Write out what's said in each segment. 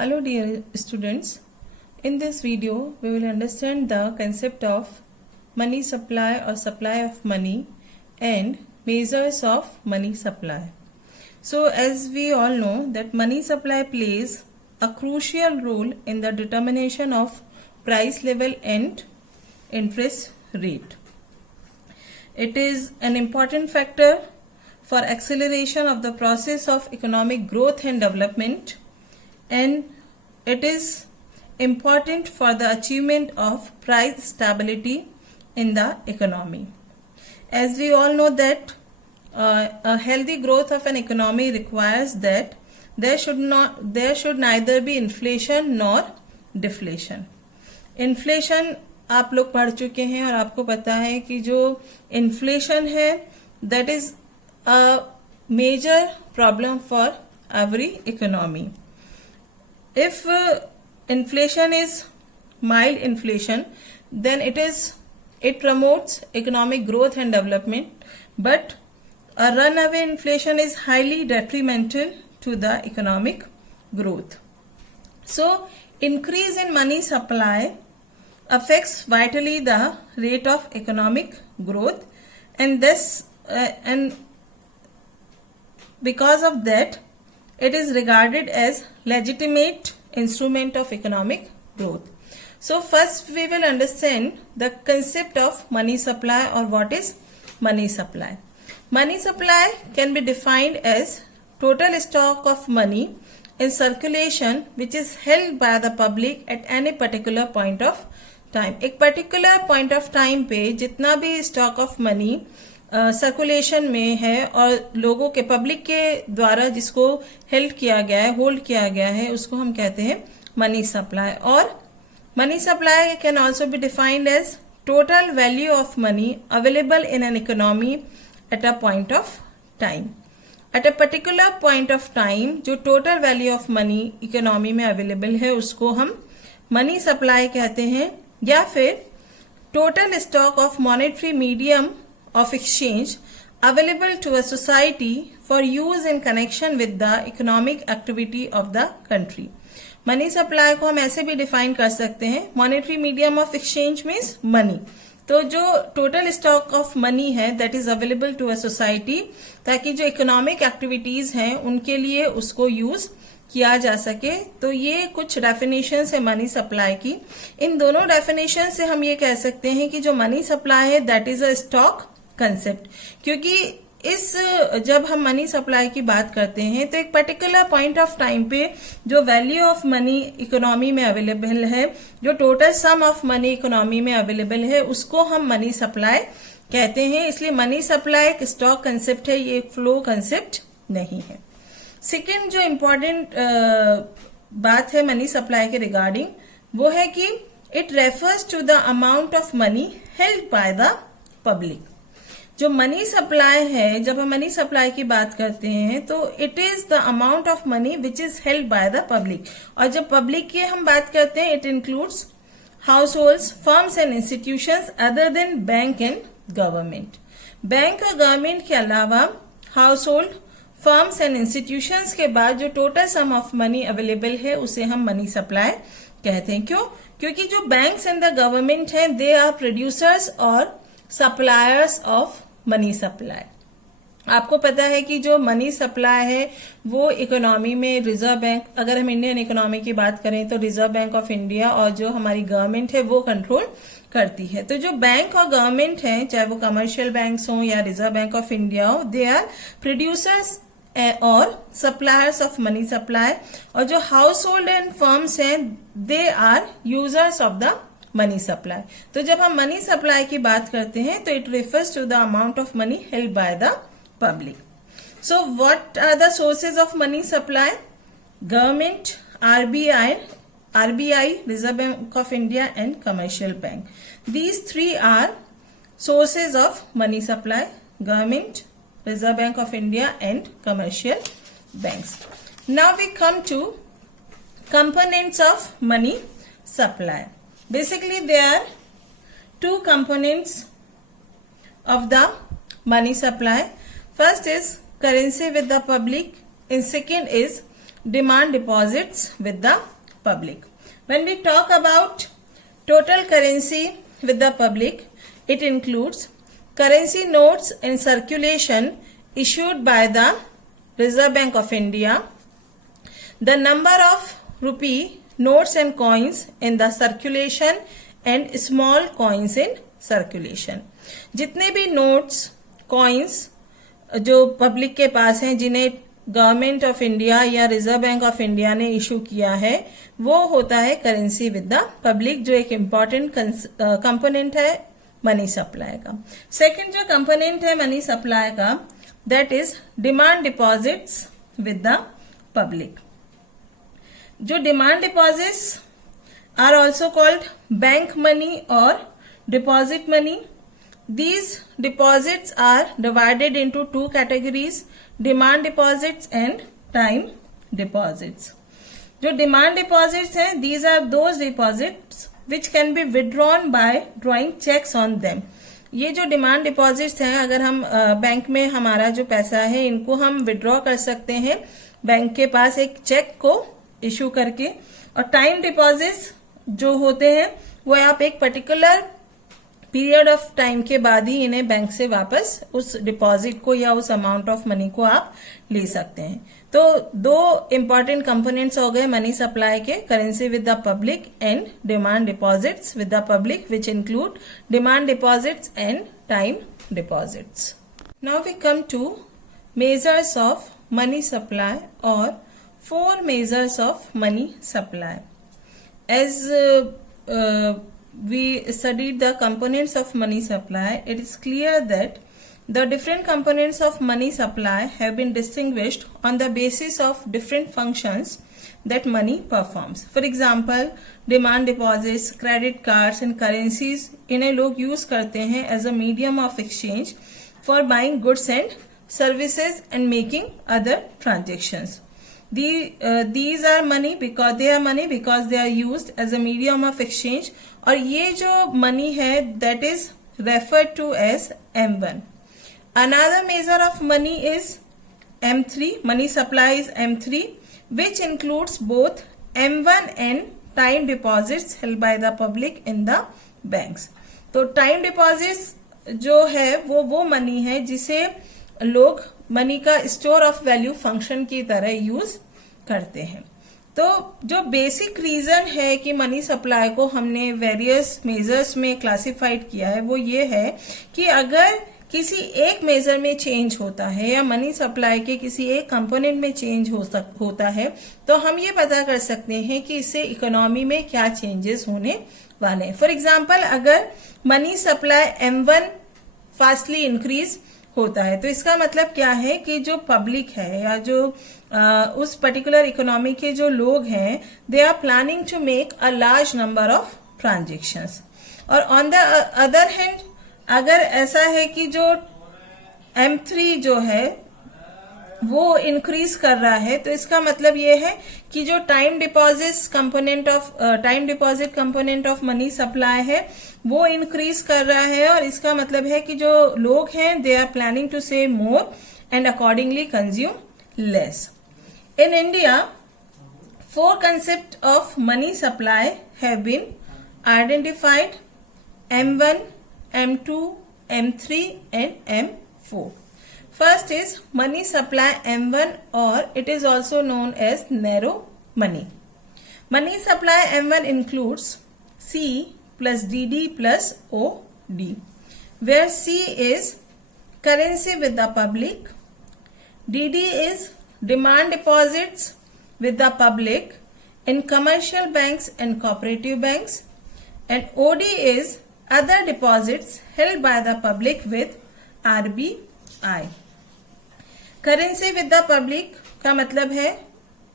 Hello dear students, in this video we will understand the concept of money supply or supply of money and measures of money supply. So as we all know that money supply plays a crucial role in the determination of price level and interest rate. It is an important factor for acceleration of the process of economic growth and development, and it is important for the achievement of price stability in the economy. As we all know that a healthy growth of an economy requires that there should neither be inflation nor deflation. Inflation आप लोग पढ़ चुके हैं और आपको पता है कि जो इन्फ्लेशन है that is a major problem for every economy. If inflation is mild inflation, then it promotes economic growth and development, but a runaway inflation is highly detrimental to the economic growth. So increase in money supply affects vitally the rate of economic growth, and because of that it is regarded as legitimate instrument of economic growth. So first we will understand the concept of money supply, or what is money supply. Money supply can be defined as total stock of money in circulation which is held by the public at any particular point of time. एक particular point of time पे जितना भी stock of money circulation में है और लोगों के public के द्वारा जिसको हेल्ड किया गया है, होल्ड किया गया है, उसको हम कहते हैं मनी सप्लाई. और money supply can also be defined as total value of money available in an economy at a point of time. At a particular point of time जो total value of money economy में available है उसको हम money supply कहते हैं, या फिर total stock of monetary medium of exchange available to a society for use in connection with the economic activity of the country. Money supply को हम ऐसे भी डिफाइन कर सकते हैं, monetary medium of exchange means money. तो जो total stock of money है that is available to a society, ताकि जो इकोनॉमिक एक्टिविटीज हैं उनके लिए उसको यूज किया जा सके. तो ये कुछ डेफिनेशन है मनी सप्लाई की. इन दोनों डेफिनेशन से हम ये कह सकते हैं कि जो मनी सप्लाई है that is a stock concept, क्योंकि जब हम मनी सप्लाई की बात करते हैं तो एक पर्टिकुलर पॉइंट ऑफ टाइम पे जो वैल्यू ऑफ मनी इकोनॉमी में अवेलेबल है, जो total sum of money economy में अवेलेबल है, उसको हम मनी सप्लाई कहते हैं. इसलिए मनी सप्लाई एक स्टॉक कंसेप्ट है, ये एक फ्लो कंसेप्ट नहीं है. सेकेंड जो इम्पोर्टेंट बात है मनी सप्लाई के रिगार्डिंग वो है कि it refers to the amount of money held by the public. जो मनी सप्लाई है, जब हम मनी सप्लाई की बात करते हैं तो it is the amount of money which is held by the public. और जब पब्लिक की हम बात करते हैं it includes house holds, firms and institutions other than bank and government. Bank और गवर्नमेंट के अलावा house hold, firms and institutions के बाद जो total sum of money available है उसे हम मनी सप्लाई कहते हैं. क्यों? क्योंकि जो बैंक्स एंड द गवर्नमेंट हैं दे आर प्रोड्यूसर्स और सप्लायर्स ऑफ मनी सप्लाई. आपको पता है कि जो मनी सप्लाई है वो इकोनॉमी में रिजर्व बैंक, अगर हम इंडियन इकोनॉमी की बात करें तो रिजर्व बैंक ऑफ इंडिया और जो हमारी गवर्नमेंट है वो कंट्रोल करती है. तो जो बैंक और गवर्नमेंट हैं, चाहे वो कमर्शियल बैंक्स हों या रिजर्व बैंक ऑफ इंडिया हो, दे आर प्रोड्यूसर्स और सप्लायर्स ऑफ मनी सप्लाई. और जो हाउस होल्ड एंड फर्म्स हैं they are users of the money supply. तो जब हम मनी सप्लाई की बात करते हैं तो it refers to the amount of money held by the public. So what are the sources of money supply? Government, RBI, reserve bank of India and commercial bank. These three are sources of money supply: government, Reserve Bank of India and commercial banks. Now we come to components of money supply. Basically there are two components of the money supply. First is currency with the public and second is demand deposits with the public. When we talk about total currency with the public, it includes currency notes in circulation issued by the Reserve Bank of India, the number of rupee notes and coins in the circulation and small coins in circulation. जितने भी notes coins जो public के पास हैं, जिन्हें government of India या reserve bank of India ने issue किया है, वो होता है करेंसी विद द पब्लिक, जो एक इम्पॉर्टेंट कंपोनेंट है मनी सप्लाई का. सेकंड जो कंपोनेंट है मनी सप्लाई का, that is demand deposits with the public. जो demand deposits are also called bank money और deposit money. These deposits are divided into two categories, demand deposits and time deposits. जो demand deposits हैं, these are those deposits which can be withdrawn by drawing checks on them. ये जो demand deposits हैं, अगर हम bank में हमारा जो पैसा है इनको हम विड्रॉ कर सकते हैं बैंक के पास एक चेक को इशू करके. और टाइम डिपॉजिट्स जो होते हैं वो आप एक पर्टिकुलर पीरियड ऑफ टाइम के बाद ही इन्हें बैंक से वापस उस डिपॉजिट को या उस अमाउंट ऑफ मनी को आप ले सकते हैं. तो दो इंपॉर्टेंट कंपोनेंट्स हो गए मनी सप्लाई के, currency with the public and demand deposits with the public, which include demand deposits and time deposits. Now we come to measures of money supply और 4 measures of money supply. As we studied the components of money supply, it is clear that the different components of money supply have been distinguished on the basis of different functions that money performs. For example, demand deposits, credit cards and currencies इन्हें लोग use करते हैं as a medium of exchange for buying goods and services and making other transactions. These are money because they are used as a medium of exchange. और ये जो money है that is referred to as M1. Another measure of money is M3. Money supply is M3, which includes both M1 and time deposits held by the public in the banks. तो time deposits जो है वो money है जिसे लोग money का store of value function की तरह यूज करते हैं. तो जो बेसिक रीजन है कि मनी सप्लाई को हमने वेरियस मेजर्स में क्लासिफाइड किया है वो ये है कि अगर किसी एक मेजर में चेंज होता है या मनी सप्लाई के किसी एक कंपोनेंट में चेंज होता है तो हम ये पता कर सकते हैं कि इससे इकोनॉमी में क्या चेंजेस होने वाले हैं. फॉर एग्जाम्पल, अगर money supply M1 fastly increase होता है तो इसका मतलब क्या है कि जो पब्लिक है या जो उस पर्टिकुलर इकोनॉमी के जो लोग हैं, they are planning to make a large number of transactions. और ऑन द अदर हैंड अगर ऐसा है कि जो M3 जो है वो इंक्रीज कर रहा है तो इसका मतलब ये है कि जो time deposit component of money supply है वो इंक्रीज कर रहा है. और इसका मतलब है कि जो लोग हैं they are planning to save more and accordingly consume less. In India 4 concepts of money supply have been identified: M1, M2, M3 and M4. First is money supply M1, or it is also known as narrow money. Money supply M1 includes C plus DD plus OD, where C is currency with the public, DD is demand deposits with the public in commercial banks and cooperative banks, and OD is other deposits held by the public with RBI. Currency with the public का मतलब है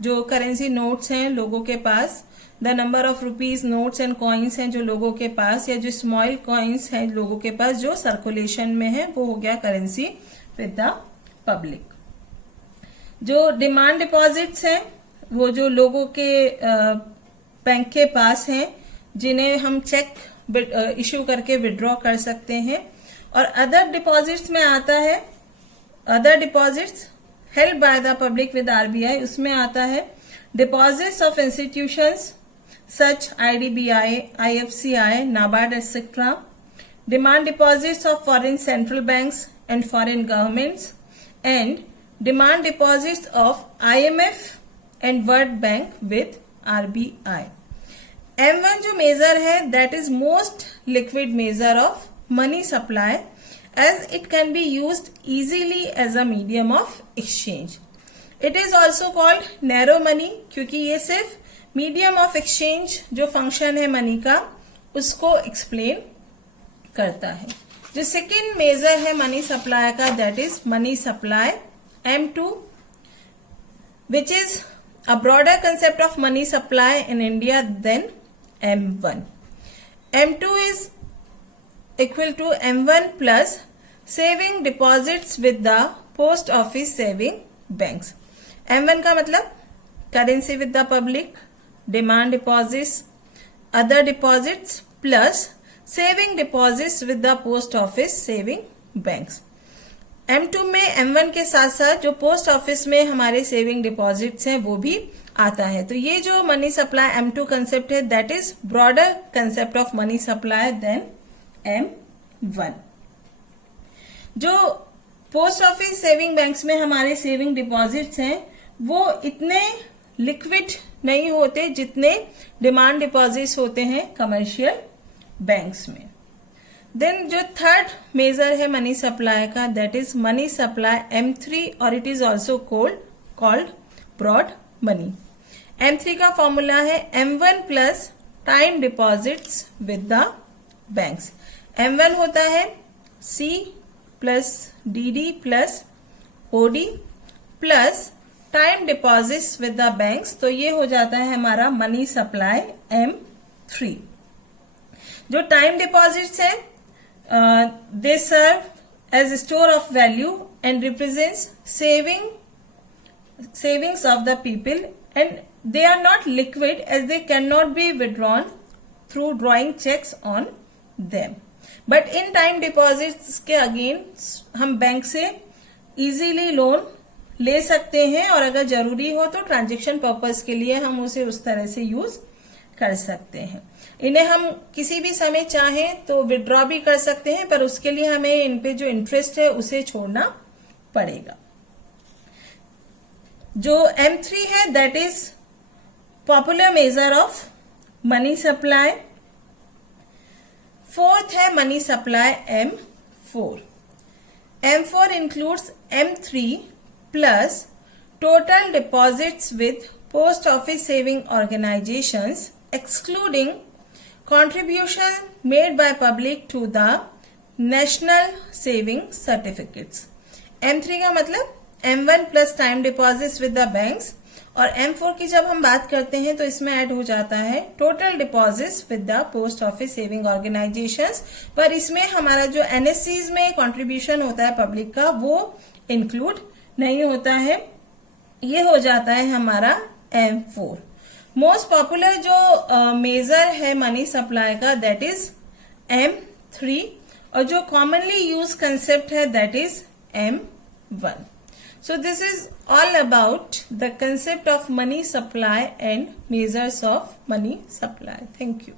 जो currency notes हैं लोगों के पास, the number of rupees notes and coins हैं जो लोगों के पास, या जो स्मॉल कॉइन्स हैं लोगों के पास जो सर्कुलेशन में है, वो हो गया करेंसी विद द पब्लिक. जो डिमांड डिपॉजिट्स हैं वो जो लोगों के बैंक के पास हैं जिन्हें हम चेक इश्यू करके विड्रॉ कर सकते हैं. और अदर डिपॉजिट्स में आता है other deposits held by the public with RBI, उसमें आता है deposits of institutions such IDBI, IFCI, NABARD, etc. Demand deposits of foreign central banks and foreign governments, and demand deposits of IMF and World Bank with RBI. M1 जो major है that is most liquid measure of money supply as it can be used easily as a medium of exchange. It is also called narrow money क्योंकि ये सिर्फ medium of exchange जो function है money का उसको explain करता है. जो सेकेंड मेजर है मनी सप्लाई का that is money supply M2 which is a broader concept of money supply in India than M1. M2 is equal to M1 plus saving deposits with the post office saving banks. M1 का मतलब currency with the public, demand deposits, other deposits plus saving deposits with the post office saving banks. M2 में M1 के साथ साथ जो post office में हमारे saving deposits हैं वो भी आता है. तो ये जो मनी सप्लाई M2 कंसेप्ट है that is broader concept of money supply than M1. जो पोस्ट ऑफिस सेविंग बैंक्स में हमारे सेविंग डिपॉजिट्स हैं वो इतने लिक्विड नहीं होते जितने डिमांड डिपॉजिट्स होते हैं कमर्शियल बैंक्स में. देन जो थर्ड मेजर है मनी सप्लाई का that is money supply M3 और it is also called broad money. M3 का फॉर्मूला है M1 plus time deposits with the banks. M1 होता है C plus DD plus OD plus time deposits with the banks. तो ये हो जाता है हमारा मनी सप्लाई M3. जो टाइम डिपॉजिट्स है they serve as a store of value and represents savings of the people, and they are not liquid as they cannot be withdrawn through drawing checks on them. But in time deposits के again हम bank से easily loan ले सकते हैं और अगर जरूरी हो तो ट्रांजेक्शन पर्पस के लिए हम उसे उस तरह से यूज कर सकते हैं. इन्हें हम किसी भी समय चाहें तो विड्रॉ भी कर सकते हैं पर उसके लिए हमें इन पे जो इंटरेस्ट है उसे छोड़ना पड़ेगा. जो M3 है that is popular measure of money supply. Fourth है money supply M4. M4 includes M3 plus total deposits with post office saving organisations excluding contribution made by public to the national saving certificates. M3 का मतलब M1 plus time deposits with the banks और M4 की जब हम बात करते हैं तो इसमें ऐड हो जाता है total deposits with the post office saving organisations. पर इसमें हमारा जो NSCs में कंट्रीब्यूशन होता है पब्लिक का वो इंक्लूड नहीं होता है. ये हो जाता है हमारा M4. मोस्ट पॉपुलर जो मेजर है मनी सप्लाई का दैट इज M3 और जो कॉमनली यूज कंसेप्ट है that is M1. So this is all about the concept of money supply and measures of money supply. Thank you.